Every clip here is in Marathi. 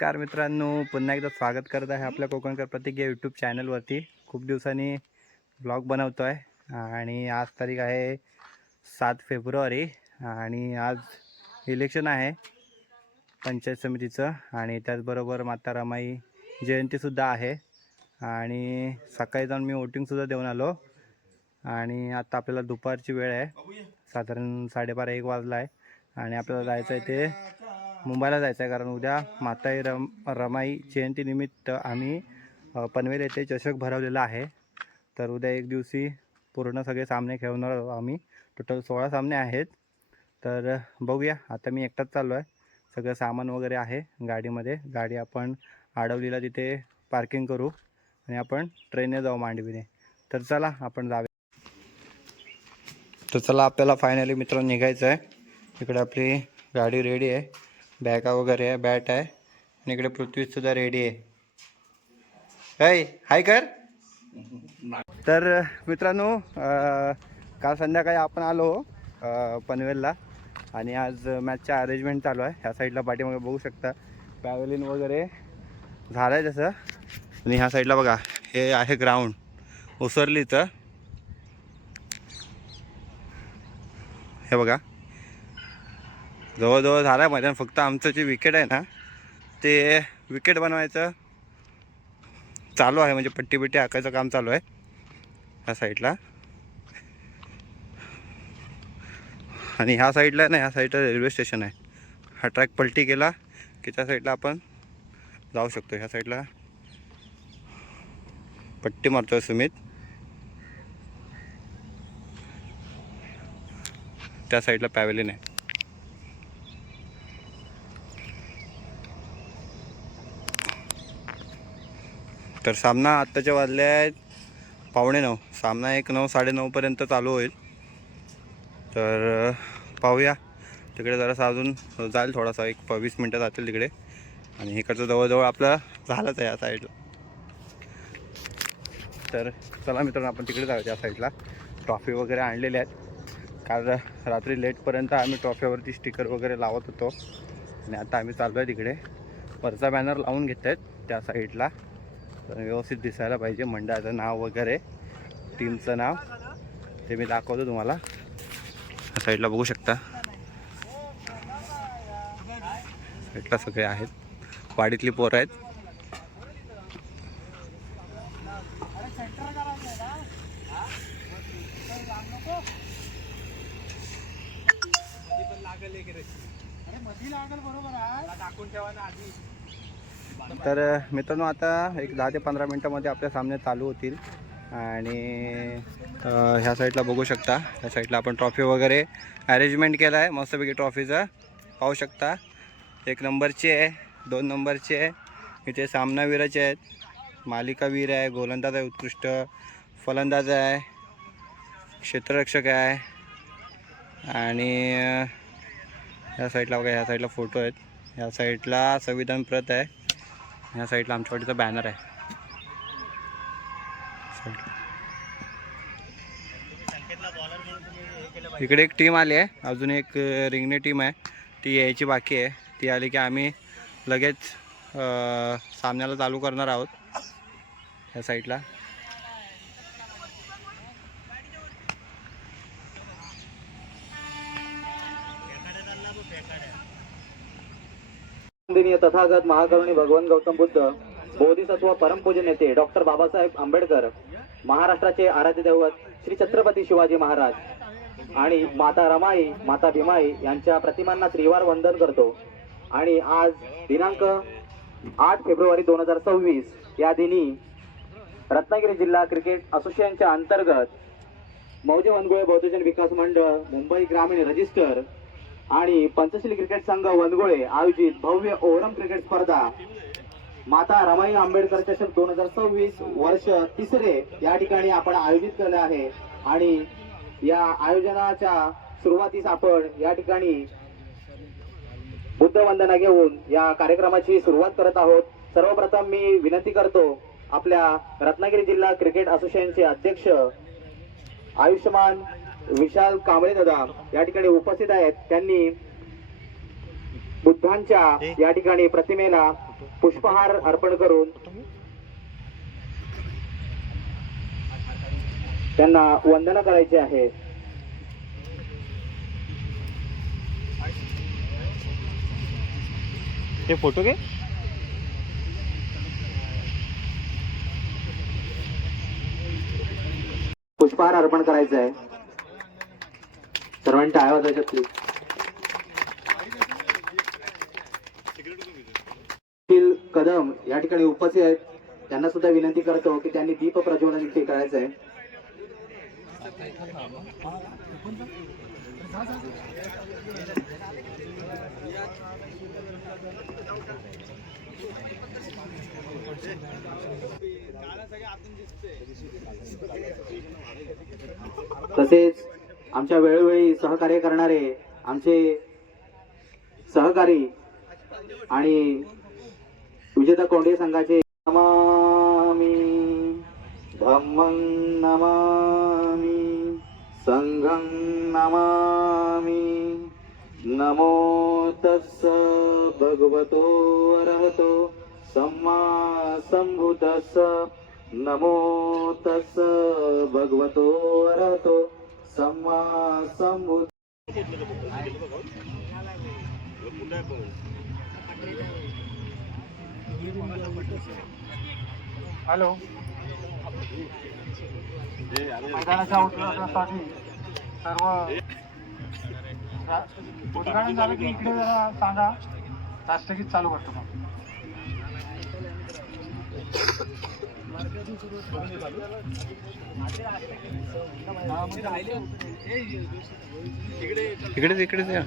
नमस्कार मित्रांनो, पुन्हा एकदा स्वागत करत आहे आपल्या कोकणकर प्रतीक या यूट्यूब चॅनलवरती। खूप दिवसांनी ब्लॉग बनवतो आहे आणि आज तारीख आहे 7 फेब्रुवारी आणि आज इलेक्शन आहे पंचायत समितीचं आणि त्याचबरोबर माता रमाई जयंतीसुद्धा आहे आणि सकाळी जाऊन मी वोटिंगसुद्धा देऊन आलो आणि आता आपल्याला दुपारची वेळ आहे, साधारण 12:30-1 वाजला आहे आणि आपल्याला जायचं आहे ते मुंबईला जायचं आहे कारण उद्या माता रमाई जयंतीनिमित्त आम्ही पनवेल येथे चषक भरवलेला आहे। तर उद्या एक दिवशी पूर्ण सगळे सामने खेळवणार आहोत आम्ही। टोटल 16 सामने आहेत। तर बघूया, आता मी एकटाच चाललो आहे, सगळं सामान वगैरे आहे गाडीमध्ये। गाडी आपण आडवलीला तिथे पार्किंग करू आणि आपण ट्रेनने जाऊ मांडवीने। तर चला आपण जाऊया। तर चला आपल्याला फायनली मित्रांनो निघायचं आहे। इकडे आपली गाडी रेडी आहे, बॅगा वगैरे आहे, बॅट आहे आणि इकडे पृथ्वीसुद्धा रेडी आहे। हाय कर। तर मित्रांनो काल संध्याकाळी आपण आलो पनवेलला आणि आज मॅचचं अरेंजमेंट चालू आहे। ह्या साईडला पाठीमागे बघू शकता पॅव्हलियन वगैरे झालं आहे तसं आणि ह्या साईडला बघा हे आहे ग्राउंड उसरलीचं। हे बघा जवळजवळ झालं आहे मैदान, फक्त आमचं जे विकेट आहे ना ते विकेट बनवायचं चालू आहे, म्हणजे पट्टी बिट्टी आकायचं काम चालू आहे ह्या साईडला। आणि ह्या साईडला ना, ह्या साईडला रेल्वे स्टेशन आहे। हा ट्रॅक पलटी केला की त्या साईडला आपण जाऊ शकतो। ह्या साईडला पट्टी मारतोय सुमित, त्या साईडला पॅव्हलियन आहे। तर सामना आत्ताच्या वाजले आहेत 8:45, सामना 9, 9:30 पर्यंत चालू होईल। तर पाहूया, तिकडे जरासा अजून जाईल थोडासा, 20 मिनटं जातील तिकडे आणि इकडचं जवळजवळ आपलं झालंच आहे या साईडला। तर चला मित्रांनो आपण तिकडे जाऊ। त्या साईडला ट्रॉफी वगैरे आणलेले आहेत, काल रात्री लेटपर्यंत आम्ही ट्रॉफीवरती स्टिकर वगैरे लावत होतो आणि आता आम्ही चाललो आहे तिकडे। वरचा बॅनर लावून घेत आहेत त्या साईडला, तर व्यवस्थित दिसायला पाहिजे, मंडळाचं नाव वगैरे, टीमचं नाव ते मी दाखवतो तुम्हाला। ह्या साईडला बघू शकता, साईडला सगळे आहेत, वाडीतली पोरं आहेत। तर मित्रांनो आता एक 10 ते 15 मिनटामध्ये आपल्या सामने चालू होतील आणि ह्या साईडला बघू शकता, ह्या साईडला आपण ट्रॉफी वगैरे अरेंजमेंट केला आहे मस्तपैकी। ट्रॉफीचं पाहू शकता, 1 नंबरची आहे, 2 नंबरची आहे, इथे सामनावीराचे आहेत, मालिकावीर आहे, गोलंदाज आहे, उत्कृष्ट फलंदाज आहे, क्षेत्ररक्षक आहे आणि ह्या साईडला बघा, ह्या साईडला फोटो आहेत, ह्या साईडला संविधान प्रत आहे, ह्या साईडला आमच्या वाडीचा बॅनर आहे। इकडे एक टीम आली आहे, अजून एक रिंगणे टीम आहे, ती यायची बाकी आहे। ती आली की आम्ही लगेच सामन्याला चालू करणार आहोत। ह्या साईडला तथागत महाकरुणी भगवान गौतम बुद्ध, बोधिसत्व परमपूज्य नेते डॉक्टर बाबासाहेब आंबेडकर, महाराष्ट्राचे आराध्य दैवत श्री छत्रपती शिवाजी महाराज आणि माता रमाई, माता भीमाई यांच्या प्रतिमांना त्रिवार वंदन करतो। आणि आज दिनांक 8 फेब्रुवारी 2026 या दिनी रत्नागिरी जिल्हा क्रिकेट असोसिएशनच्या अंतर्गत मौजे वनगोळे बौद्धजन विकास मंडळ, मुंबई ग्रामीण रजिस्टर आणि पंचशील क्रिकेट संघ वनगोळे आयोजित भव्य ओव्हरऑल क्रिकेट स्पर्धा माता रमाई आंबेडकर चषक 2026 वर्ष 3 या ठिकाणी आपण आयोजित केले आहे। आणि या आयोजनाच्या सुरुवातीस आपण या ठिकाणी बुद्ध वंदना घेऊन या कार्यक्रमाची सुरुवात करत आहोत। सर्वप्रथम मी विनंती करतो, आपल्या रत्नागिरी जिल्हा क्रिकेट असोसिएशनचे अध्यक्ष आयुष्यमान विशाल कांबळे दादा या ठिकाणी उपस्थित आहेत। त्यांनी बुद्धांच्या या ठिकाणी प्रतिमेला पुष्पहार अर्पण करून त्यांना वंदना करायची आहे. हे फोटो घे. पुष्पहार अर्पण करायचं आहे. सर्वांनी टाळ्या वाजवायच्या प्लीज. कदम या ठिकाणी उपस्थित आहेत, त्यांना सुद्धा विनंती करतो की त्यांनी दीप प्रज्वलन इथे करायचं आहे. तसेच आमच्या वेळोवेळी सहकार्य करणारे आमचे सहकारी आणि विजेता कोंडे संघाचे नमामि धम्मं नमामि संघं नमामि नमो तस्स भगवतो अरहतो सम्मा संबुद्धस्स नमो तस्स भगवतो अरहतो सम्मा संबुद्ध. हॅलो. मैदानाच्या उद्घाटनासाठी सर्व उद्घाटन झालं की इकडे जरा सांगा, राष्ट्रगीत चालू करतो. मग इकडे इकडे या.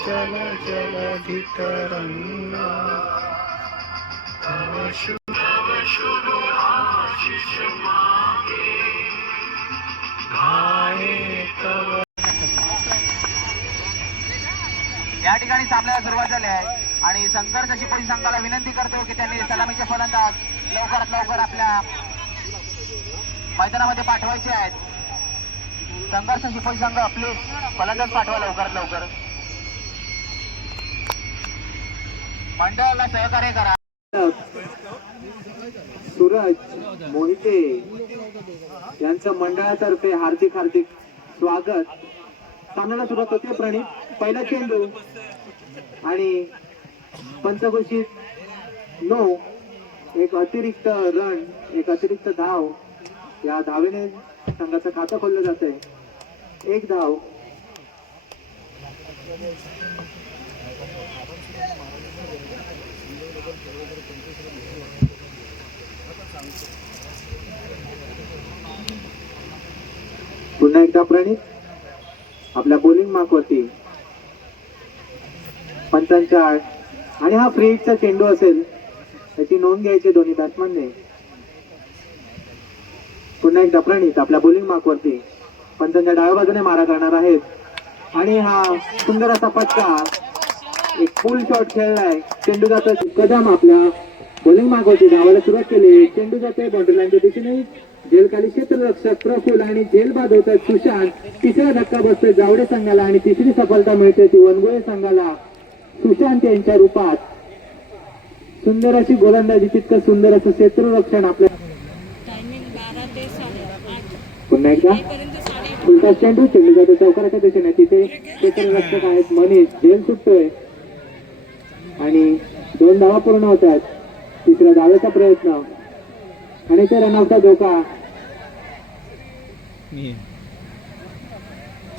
चल जलधि तरंगा शुभ आशीष मागे भाए तव. या ठिकाणी सामन्याला सुरुवात झाली आहे आणि संघर्ष शिपाई संघाला विनंती करतो की त्यांनी सलामीचे फलंदाज लवकरात लवकर आपल्या मैदानामध्ये पाठवायचे आहेत. संघर्ष शिपाई संघ प्लीज फलंदाज पाठवा लवकरात लवकर. मंडळाला सहकार्य करा. सूरज मोहिते यांचं मंडळातर्फे हार्दिक हार्दिक स्वागत. सामन्याला सुरुवात होते. प्रणित पहिला चेंडू आणि पंचघोषित नो. एक अतिरिक्त रन, एक अतिरिक्त धाव. या धावेने संघाचं खातं खोललं जातंय. एक धाव. पुन्हा एकदा प्रणित आपल्या बॉलिंग मार्कवरती. पंचांच्या आणि हा फ्री हिटचा चेंडू असेल त्याची नोंद घ्यायची दोन्ही बॅट्समनने. पुन्हा एकदा प्रणित आपल्या बॉलिंग मार्कवरती पंचांच्या डाव्या बाजूने मारा करणार आहेत आणि हा सुंदर असा फटका. एक फुल शॉट खेळलाय. चेंडू जातो. कदम आपल्या बॉलिंग मार्कवरती धावायला सुरुवात केली. चेंडू जातोय बाउंड्री लाईनच्या दिशेने. झेलखाली क्षेत्ररक्षक प्रफुल आणि झेल बाद होतात सुशांत. तिसरा धक्का बसतोय जावडे संघाला आणि तिसरी सफलता मिळते ती वनगोळे संघाला सुशांत यांच्या रूपात. सुंदर अशी गोलंदाजी, तितकं सुंदर असं क्षेत्ररक्षण आपल्या. पुन्हा एकदा फुलटा चेंडू. चेंडू जातो चौकाराच्या दिशेने. तिथे क्षेत्ररक्षक आहेत मनीष. झेल सुटतोय आणि 2 धावा पूर्ण होतात. तिसऱ्या धावेचा प्रयत्न आणि ते रनआउटचा धोका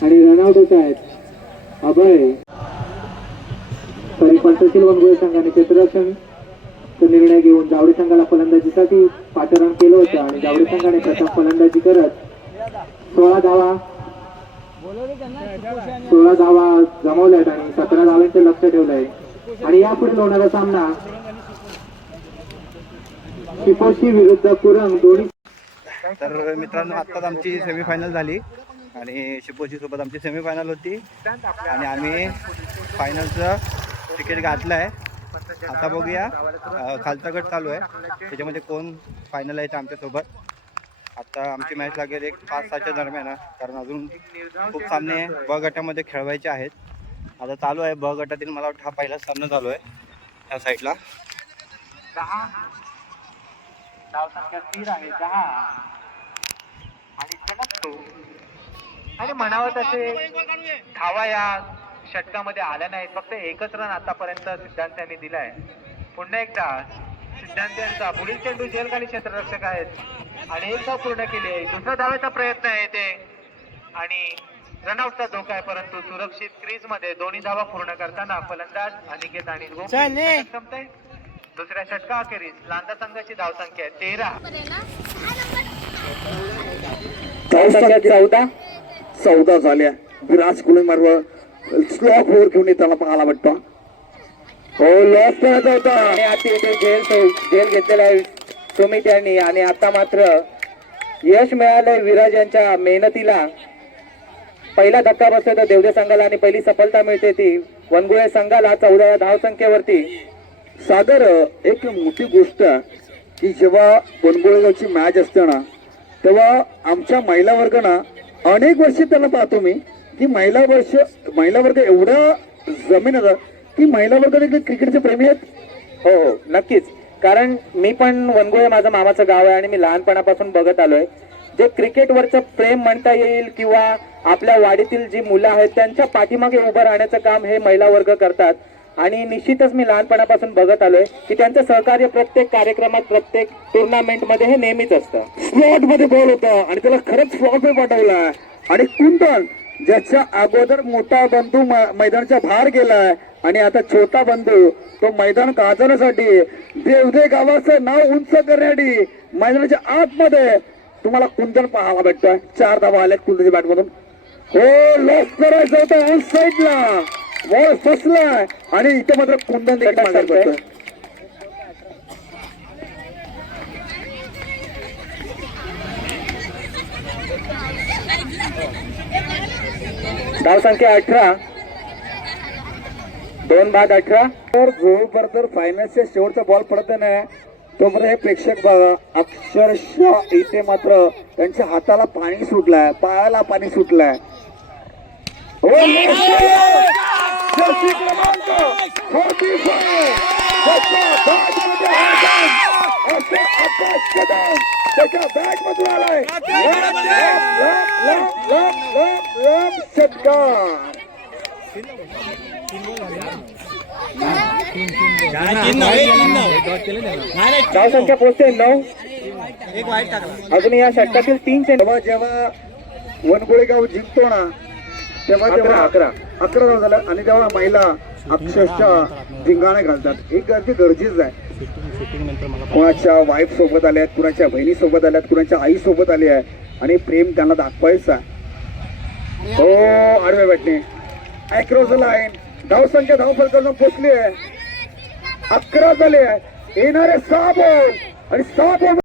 आणि रनआउट होत आहेत अभय. तरी पंचशील वनगोळे संघाने क्षेत्ररक्षणचा निर्णय घेऊन जावडे संघाला फलंदाजीसाठी पाचारण केलं होतं आणि जावडे संघाने प्रथम फलंदाजी करत 16 धावा जमवल्यात आणि 17 धावांचे लक्ष ठेवलंय. आणि यापुढे होणारा सामना शिपोशी विरुद्ध कुरंग दोन्ही. तर मित्रांनो आत्ताच आमची सेमीफायनल झाली आणि शिपोची सोबत आमची सेमीफायनल होती आणि आम्ही फायनलचं तिकीट घातलं आहे. आता बघूया खालचा गट चालू आहे त्याच्यामध्ये कोण फायनल आहे आमच्यासोबत. आता आमची मॅच लागेल एक 5-6च्या दरम्यान कारण अजून खूप सामने ब गटामध्ये खेळवायचे आहेत. आता चालू आहे ब गटातील मला वाटतं हा पहिला सामना चालू आहे त्या साईडला. 10 धावसंख्या स्थिर आहे 10 आणि चमकतो आणि म्हणावं तसे धावा या षटकामध्ये आल्या नाहीत. फक्त एकच रन आतापर्यंत सिद्धांत यांनी दिलाय. पुन्हा एकदा सिद्धांत यांचा पुढील चेंडू जेलखाली क्षेत्ररक्षक आहेत आणि एक धाव पूर्ण केली आहे. दुसरा धावेचा प्रयत्न आहे ते आणि रनआउटचा धोका आहे परंतु सुरक्षित क्रीज मध्ये दोन्ही धावा पूर्ण करताना फलंदाज अनिकेत आणि गोपी. दुसऱ्या षटका अखेरीस लांदा संघाची धावसंख्या आहे 13. धावसंख्या 14 झाल्या. विराज कुलमार स्लॉप ओव्हर घेऊन येताना पाहायला वाटतो. हो लॉस करायचा होता आणि आता इथे झेल घेतलेला आहे सुमित यांनी आणि आता मात्र यश मिळालंय विराज यांच्या मेहनतीला. पहिला धक्का बसतोय तर देवदे संघाला आणि पहिली सफलता मिळते ती वनगुळे संघाला 14 धावसंख्येवरती. सागर एक मोठी गोष्ट की जेव्हा वनगुळेगावची मॅच असते ना तेव्हा आमच्या महिला वर्ग ना अनेक वर्षी त्यांना पाहतो मी की महिला वर्ग एवढा जमीन होता की महिला वर्ग देखील क्रिकेटचे प्रेमी आहेत. हो हो नक्कीच. कारण मी पण वनगुळे माझं मामाचं गाव आहे आणि मी लहानपणापासून बघत आलोय. जे क्रिकेटवरचं प्रेम म्हणता येईल किंवा आपल्या वाडीतील जी मुलं आहेत त्यांच्या पाठीमागे उभं राहण्याचं काम हे महिला वर्ग करतात आणि निश्चितच मी लहानपणापासून बघत आलोय की त्यांचं सहकार्य प्रत्येक कार्यक्रमात प्रत्येक टुर्नामेंट मध्ये हे नेहमीच असतं. स्लॉट मध्ये बॉल होता आणि त्याला खरंच स्लॉट मध्ये पाठवला आणि कुंदन ज्याच्या अगोदर मोठा बंधू मैदानाच्या बाहेर गेलाय आणि आता छोटा बंधू तो मैदान गाजवण्यासाठी देवदे गावाचं नाव उंच करण्यासाठी मैदानाच्या आतमध्ये तुम्हाला कुंदन पाहायला भेटतोय. 4 धावा आल्यात कुंदनच्या बॅटमधून. हो लॉस करायचं होतं ऑन साईडला बॉल फसलाय आणि इथे मात्र कुंदन देखील मागे पडतोय. धावसंख्या 18 2 बाद 18. तर जोपर्यंत फायनलच्या शेवटचा बॉल पडत नाही तोपर्यंत हे प्रेक्षक बघा अक्षरशः इथे मात्र त्यांच्या हाताला पाणी सुटलंय पायाला पाणी सुटलंय. त्याच्या बॅट मधून आलाय षटकार. धावसंख्या पोहोचते 9. अजून या षटकातील 3 चेंडू. जेव्हा वनगुळेगाव जिंकतो ना तेव्हा 11 धाव झालं आणि तेव्हा महिला अक्षरशः धिंगाणे घालतात. एक अगदी गरजेचं आहे. कुणाच्या वाईफ सोबत आल्या आहेत कुणाच्या बहिणी सोबत आल्यात कुणाच्या आई सोबत आली आहे आणि प्रेम त्यांना दाखवायचा. हो आडव्या बॅटने अक्रॉस लाईन धावसंख्या धावफलकावर पोचली आहे. 11 झाले आहे. येणारे 6 बॉल आणि 6 बॉल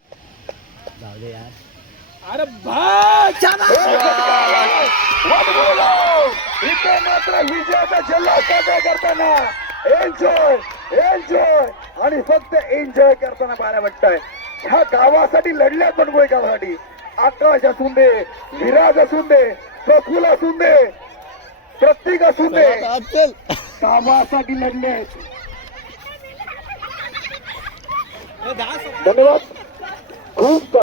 इथे मात्र विजयाचा जल्लोष साजरा करताना एन्जॉय आणि फक्त एन्जॉय करताना पाहायला वाटतंय. ह्या गावासाठी लढल्या वनगुळे गावासाठी. आकाश असून दे विराज असून दे प्रफुल असून दे प्रत्येक असून दे गावासाठी लढले. धन्यवाद खूप.